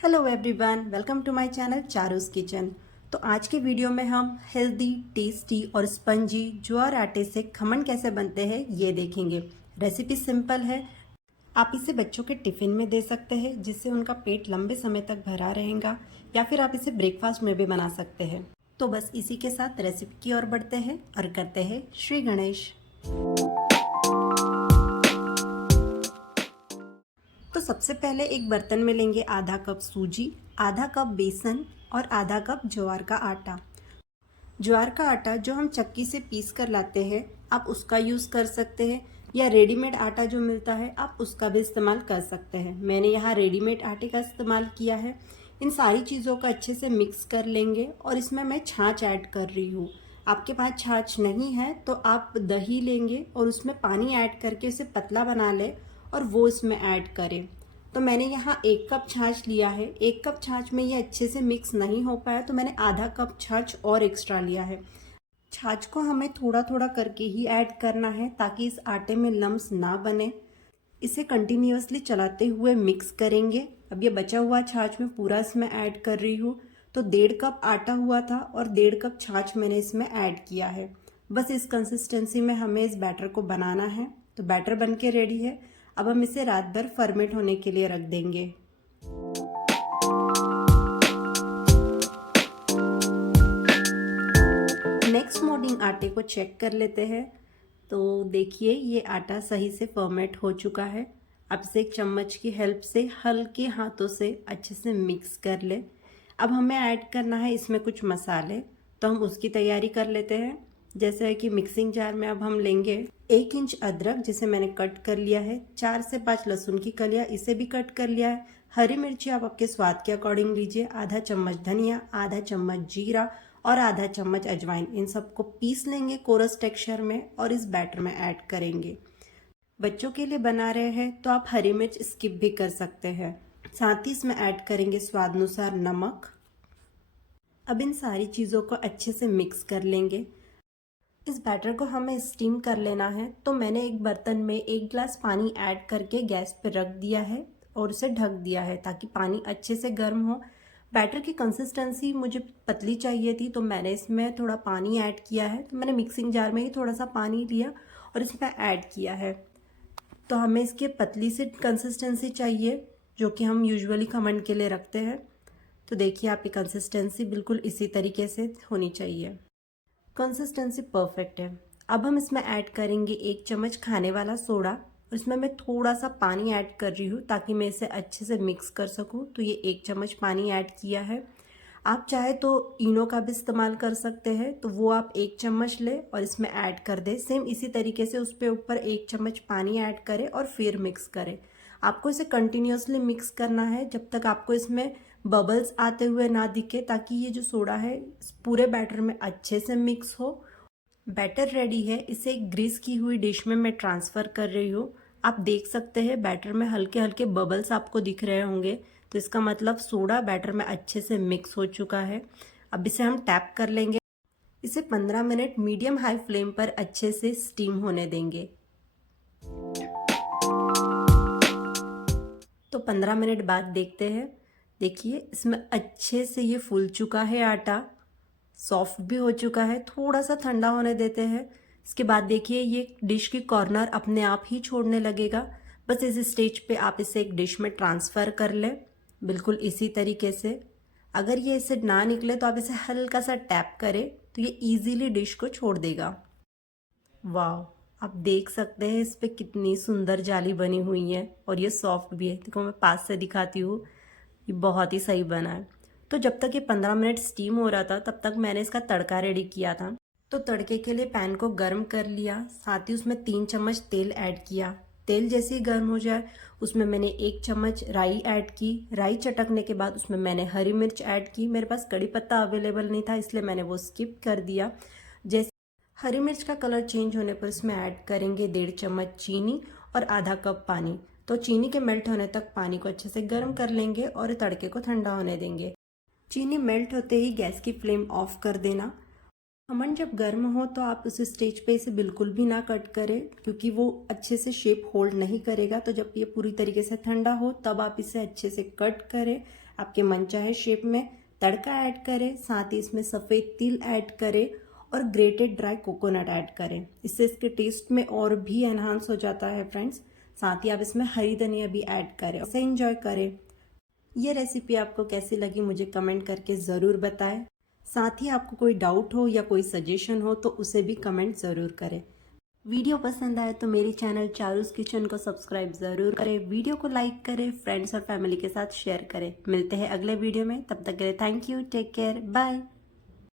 Hello everyone, welcome to my channel Charu's kitchen. तो आज के वीडियो में हम हेल्दी, टेस्टी और स्पंजी ज्वार आटे से खमन कैसे बनते हैं ये देखेंगे। रेसिपी सिंपल है। आप इसे बच्चों के टिफ़िन में दे सकते हैं जिससे उनका पेट लंबे समय तक भरा रहेगा, या फिर आप इसे ब्रेकफास्ट में भी बना सकते हैं। तो बस इसी के साथ रेसिपी की ओर बढ़ते हैं और करते हैं श्री गणेश। तो सबसे पहले एक बर्तन में लेंगे आधा कप सूजी, आधा कप बेसन और आधा कप ज्वार का आटा। ज्वार का आटा जो हम चक्की से पीस कर लाते हैं, आप उसका यूज़ कर सकते हैं, या रेडीमेड आटा जो मिलता है आप उसका भी इस्तेमाल कर सकते हैं। मैंने यहाँ रेडीमेड आटे का इस्तेमाल किया है। इन सारी चीज़ों को अच्छे से मिक्स कर लेंगे और इसमें मैं छाछ ऐड कर रही हूँ। आपके पास छाछ नहीं है तो आप दही लेंगे और उसमें पानी ऐड करके उसे पतला बना लें और वो इसमें ऐड करें। तो मैंने यहाँ 1 कप छाछ लिया है। 1 कप छाछ में ये अच्छे से मिक्स नहीं हो पाया तो मैंने आधा कप छाछ और एक्स्ट्रा लिया है। छाछ को हमें थोड़ा थोड़ा करके ही ऐड करना है ताकि इस आटे में लम्स ना बने। इसे कंटिन्यूअसली चलाते हुए मिक्स करेंगे। अब ये बचा हुआ छाछ मैं पूरा इसमें ऐड कर रही हूँ। तो 1.5 कप आटा हुआ था और 1.5 कप छाछ मैंने इसमें ऐड किया है। बस इस कंसिस्टेंसी में हमें इस बैटर को बनाना है। तो बैटर बन के रेडी है। अब हम इसे रात भर फर्मेंट होने के लिए रख देंगे। नेक्स्ट मॉर्निंग आटे को चेक कर लेते हैं। तो देखिए ये आटा सही से फर्मेंट हो चुका है। अब इसे एक चम्मच की हेल्प से हल्के हाथों से अच्छे से मिक्स कर ले। अब हमें ऐड करना है इसमें कुछ मसाले, तो हम उसकी तैयारी कर लेते हैं। जैसे है कि मिक्सिंग जार में अब हम लेंगे 1 इंच अदरक जिसे मैंने कट कर लिया है, 4 से 5 लहसुन की कलियां इसे भी कट कर लिया है, हरी मिर्ची आप आपके स्वाद के अकॉर्डिंग लीजिए, आधा चम्मच धनिया, आधा चम्मच जीरा और आधा चम्मच अजवाइन। इन सबको पीस लेंगे कोरस टेक्सचर में और इस बैटर में ऐड करेंगे। बच्चों के लिए बना रहे हैं तो आप हरी मिर्च स्किप भी कर सकते हैं। साथ ही इसमें ऐड करेंगे स्वाद अनुसार नमक। अब इन सारी चीज़ों को अच्छे से मिक्स कर लेंगे। इस बैटर को हमें स्टीम कर लेना है। तो मैंने एक बर्तन में 1 गिलास पानी ऐड करके गैस पे रख दिया है और उसे ढक दिया है ताकि पानी अच्छे से गर्म हो। बैटर की कंसिस्टेंसी मुझे पतली चाहिए थी तो मैंने इसमें थोड़ा पानी ऐड किया है। तो मैंने मिक्सिंग जार में ही थोड़ा सा पानी लिया और इसमें ऐड किया है। तो हमें इसकी पतली सी कंसिस्टेंसी चाहिए जो कि हम यूजुअली खमन के लिए रखते हैं। तो देखिए आपकी कंसिस्टेंसी बिल्कुल इसी तरीके से होनी चाहिए। कंसिस्टेंसी परफेक्ट है। अब हम इसमें ऐड करेंगे 1 चम्मच खाने वाला सोडा और इसमें मैं थोड़ा सा पानी ऐड कर रही हूँ ताकि मैं इसे अच्छे से मिक्स कर सकूँ। तो ये 1 चम्मच पानी ऐड किया है। आप चाहे तो इनो का भी इस्तेमाल कर सकते हैं, तो वो आप 1 चम्मच ले और इसमें ऐड कर दें। सेम इसी तरीके से उस पर ऊपर 1 चम्मच पानी ऐड करें और फिर मिक्स करें। आपको इसे कंटिन्यूअसली मिक्स करना है जब तक आपको इसमें बबल्स आते हुए ना दिखे, ताकि ये जो सोडा है पूरे बैटर में अच्छे से मिक्स हो। बैटर रेडी है। इसे एक ग्रीस की हुई डिश में मैं ट्रांसफ़र कर रही हूँ। आप देख सकते हैं बैटर में हल्के हल्के बबल्स आपको दिख रहे होंगे, तो इसका मतलब सोडा बैटर में अच्छे से मिक्स हो चुका है। अब इसे हम टैप कर लेंगे। इसे 15 मिनट मीडियम हाई फ्लेम पर अच्छे से स्टीम होने देंगे। तो 15 मिनट बाद देखते हैं। देखिए इसमें अच्छे से ये फूल चुका है आटा, सॉफ्ट भी हो चुका है। थोड़ा सा ठंडा होने देते हैं। इसके बाद देखिए ये डिश की कॉर्नर अपने आप ही छोड़ने लगेगा। बस इस स्टेज पे आप इसे एक डिश में ट्रांसफ़र कर लें, बिल्कुल इसी तरीके से। अगर ये इसे ना निकले तो आप इसे हल्का सा टैप करें तो ये इजीली डिश को छोड़ देगा। वाह, आप देख सकते हैं इस पे कितनी सुंदर जाली बनी हुई है और ये सॉफ्ट भी है। देखो मैं पास से दिखाती हूँ, ये बहुत ही सही बना है। तो जब तक ये 15 मिनट स्टीम हो रहा था तब तक मैंने इसका तड़का रेडी किया था। तो तड़के के लिए पैन को गर्म कर लिया, साथ ही उसमें 3 चम्मच तेल ऐड किया। तेल जैसे ही गर्म हो जाए उसमें मैंने 1 चम्मच राई ऐड की। राई चटकने के बाद उसमें मैंने हरी मिर्च ऐड की। मेरे पास कड़ी पत्ता अवेलेबल नहीं था इसलिए मैंने वो स्किप कर दिया। जैसे हरी मिर्च का कलर चेंज होने पर इसमें ऐड करेंगे 1.5 चम्मच चीनी और आधा कप पानी। तो चीनी के मेल्ट होने तक पानी को अच्छे से गर्म कर लेंगे और तड़के को ठंडा होने देंगे। चीनी मेल्ट होते ही गैस की फ्लेम ऑफ कर देना। खमन जब गर्म हो तो आप उस स्टेज पे इसे बिल्कुल भी ना कट करें क्योंकि वो अच्छे से शेप होल्ड नहीं करेगा। तो जब ये पूरी तरीके से ठंडा हो तब आप इसे अच्छे से कट करें। आपके मनचाहे शेप में तड़का ऐड करें, साथ ही इसमें सफ़ेद तिल ऐड करें और ग्रेटेड ड्राई कोकोनट ऐड करें। इससे इसके टेस्ट में और भी एनहांस हो जाता है फ्रेंड्स। साथ ही आप इसमें हरी धनिया भी ऐड करें, उसे एंजॉय करें। ये रेसिपी आपको कैसी लगी मुझे कमेंट करके ज़रूर बताएं। साथ ही आपको कोई डाउट हो या कोई सजेशन हो तो उसे भी कमेंट ज़रूर करें। वीडियो पसंद आए तो मेरी चैनल चारूस किचन को सब्सक्राइब ज़रूर करें, वीडियो को लाइक करें, फ्रेंड्स और फैमिली के साथ शेयर करें। मिलते हैं अगले वीडियो में, तब तक के लिए thank you, take care, bye.